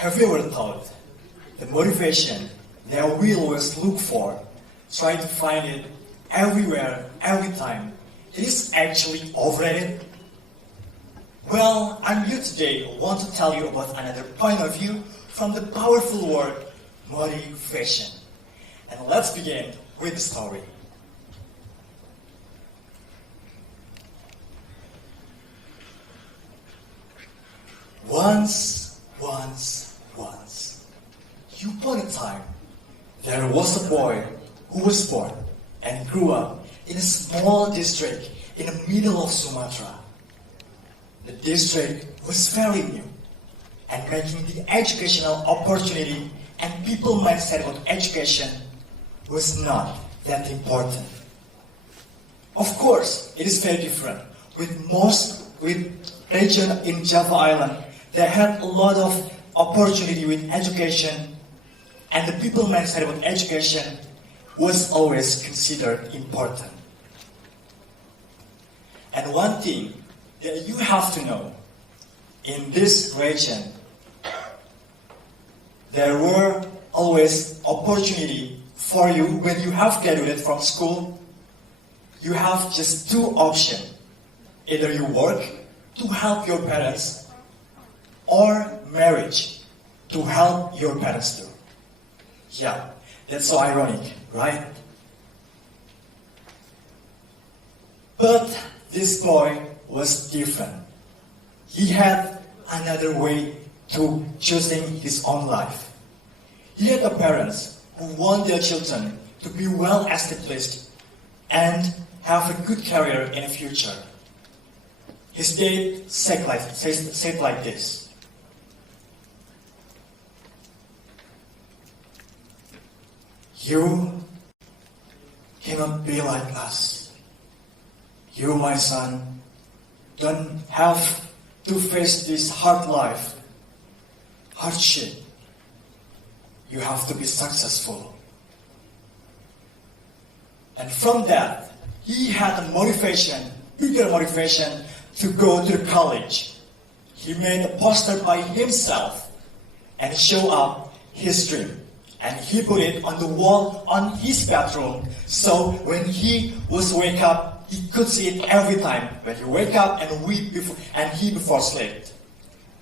Have you ever thought the motivation that we always look for, try to find it everywhere, every time, it is actually overrated? Well, I'm here today want to tell you about another point of view from the powerful word motivation. And let's begin with the story. Once, upon a time, there was a boy who was born and grew up in a small district in the middle of Sumatra. The district was very new, and making the educational opportunity and people mindset about education was not that important. Of course, it is very different with region in Java Island that had a lot of opportunity with education, and the people mindset about education was always considered important. And one thing that you have to know, in this region, there were always opportunity for you when you have graduated from school. You have just two options. Either you work to help your parents, or marriage to help your parents too. Yeah, that's so ironic, right? But this boy was different. He had another way to choosing his own life. He had a parents who want their children to be well established and have a good career in the future. His dad said like this: "You cannot be like us. You, my son, don't have to face this hard life, hardship. You have to be successful." And from that, he had a motivation, bigger motivation, to go to college. He made a poster by himself and show up his dream. And he put it on the wall on his bedroom, so when he was wake up, he could see it every time when he wake up and he before sleep.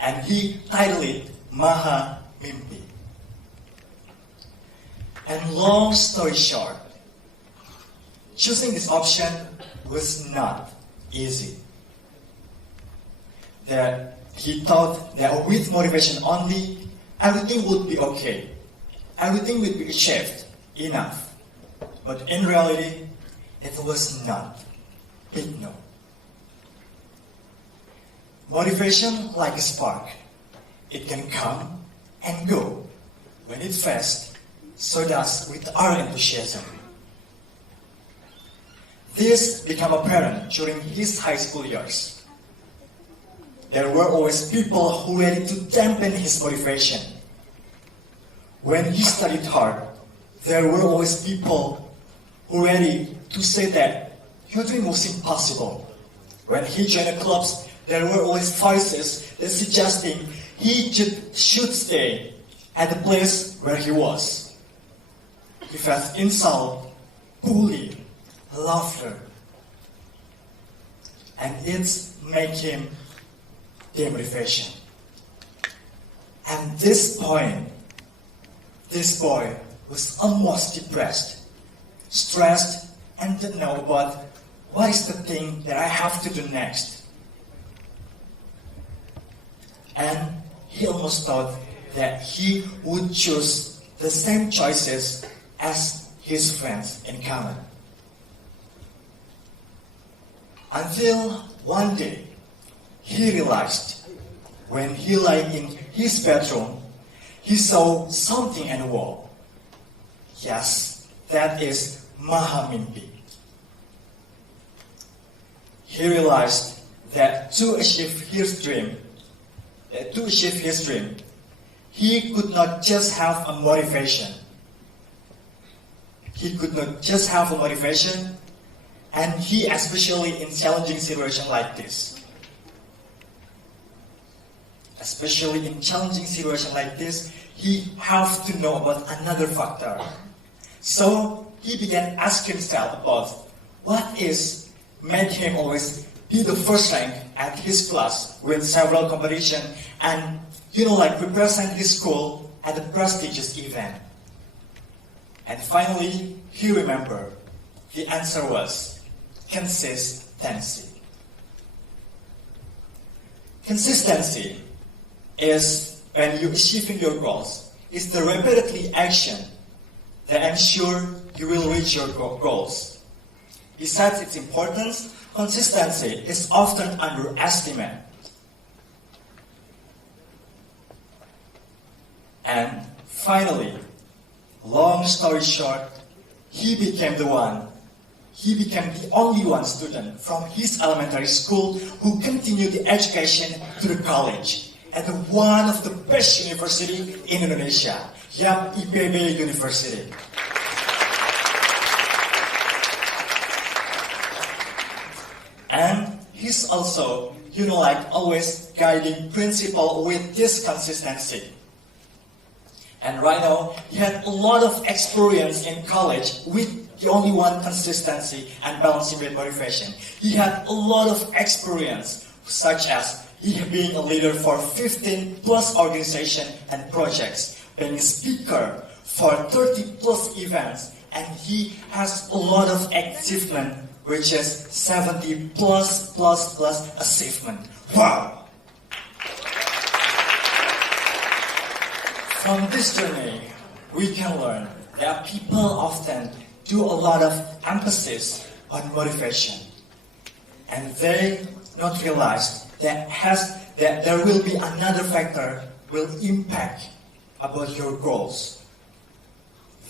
And he titled it Maha Mimpi. And long story short, choosing this option was not easy. That he thought that with motivation only, everything would be okay. Everything would be achieved enough. But in reality, it was not. Big no. Motivation like a spark. It can come and go. When it fast, so does with our enthusiasm. This became apparent during his high school years. There were always people who were ready to dampen his motivation. When he studied hard, there were always people who were ready to say that your dream was impossible. When he joined the clubs, there were always voices that suggesting he should stay at the place where he was. He faced insult, bullying, laughter, and it's make him demotivation. And this boy was almost depressed, stressed, and didn't know about what is the thing that I have to do next. And he almost thought that he would choose the same choices as his friends in common. Until one day, he realized when he lay in his bedroom, he saw something on the wall. Yes, that is Maha Mimpi. He realized that to achieve his dream, he could not just have a motivation. And he, especially in challenging situation like this. Especially in challenging situations like this, he has to know about another factor. So he began asking himself about what is made him always be the first rank at his class with several competition and represent his school at a prestigious event. And finally, he remembered the answer was consistency. Consistency is when you're achieving your goals, is the repeatedly action that ensure you will reach your goals. Besides its importance, consistency is often underestimated. And finally, long story short, he became the only one student from his elementary school who continued the education to the college at one of the best university in Indonesia, TEDxIPB University. And he's also, always guiding principle with this consistency. And right now, he had a lot of experience in college with the only one consistency and balancing with motivation. He had a lot of experience, such as he being a leader for 15 plus organizations and projects, being a speaker for 30 plus events, and he has a lot of achievement, which is 70 plus achievement. Wow! From this journey, we can learn that people often do a lot of emphasis on motivation, and they not realize that there will be another factor will impact about your goals.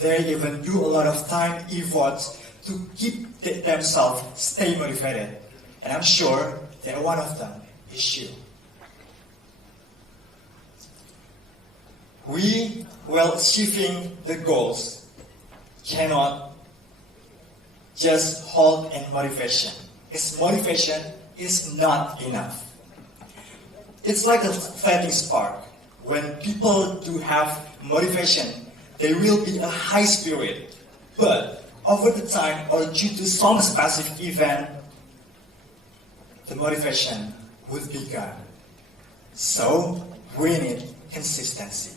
They even do a lot of time, efforts to keep themselves stay motivated, and I'm sure that one of them is you. We, while achieving the goals, cannot just hold in motivation. Because motivation is not enough. It's like a fleeting spark. When people do have motivation, they will be a high spirit. But over the time or due to some specific event, the motivation would be gone. So we need consistency.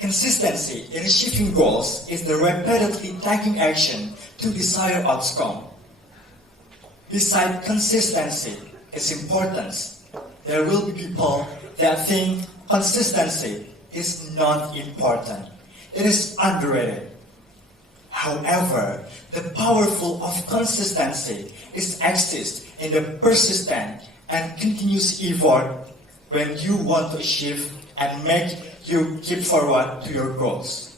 Consistency in achieving goals is the repeatedly taking action to desired outcome. Besides consistency, its importance, there will be people that think consistency is not important. It is underrated. However, the powerful of consistency is exists in the persistent and continuous effort when you want to achieve and make you keep forward to your goals.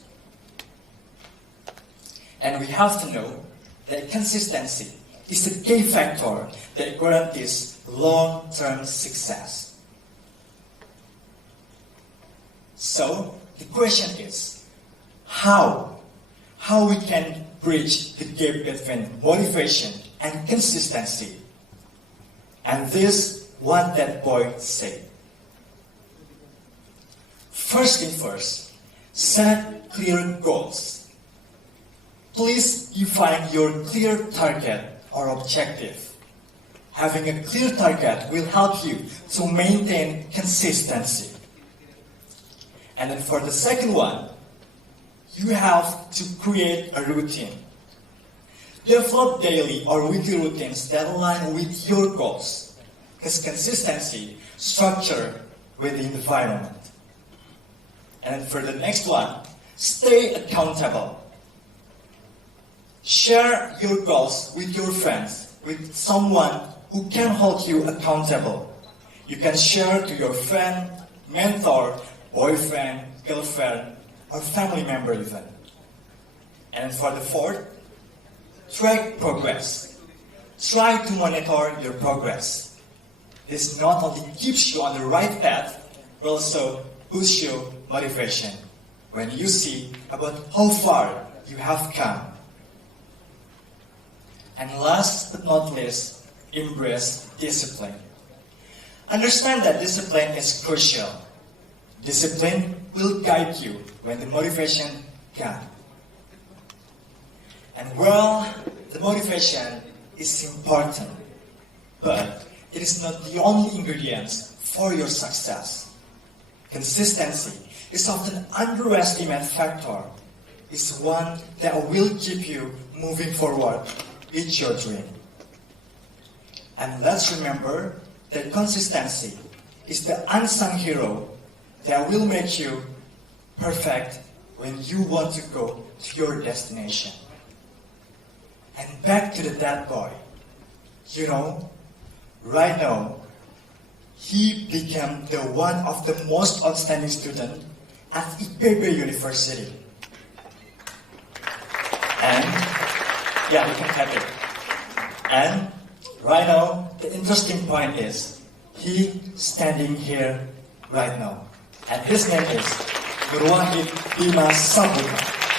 And we have to know that consistency is the key factor that guarantees long-term success. So, the question is, how we can bridge the gap between motivation and consistency? And this what that boy said. First thing first, set clear goals. Please define your clear target or objective. Having a clear target will help you to maintain consistency. And then for the second one, you have to create a routine. Develop daily or weekly routines that align with your goals. Because consistency, structure with the environment. And for the next one, stay accountable. Share your goals with your friends, with someone who can hold you accountable. You can share to your friend, mentor, boyfriend, girlfriend, or family member even. And for the fourth, track progress. Try to monitor your progress. This not only keeps you on the right path, but also boosts your motivation when you see about how far you have come. And last but not least, embrace discipline. Understand that discipline is crucial. Discipline will guide you when the motivation gone. And well, the motivation is important, but it is not the only ingredients for your success. Consistency is often an underestimated factor. It's one that will keep you moving forward with your dream. And let's remember that consistency is the unsung hero that will make you perfect when you want to go to your destination. And back to the dead boy. You know, right now, he became the one of the most outstanding students at IPB University. And, yeah, we can have it. And right now, the interesting point is, he standing here right now. And his name is Nurwahid Dimas Saputro.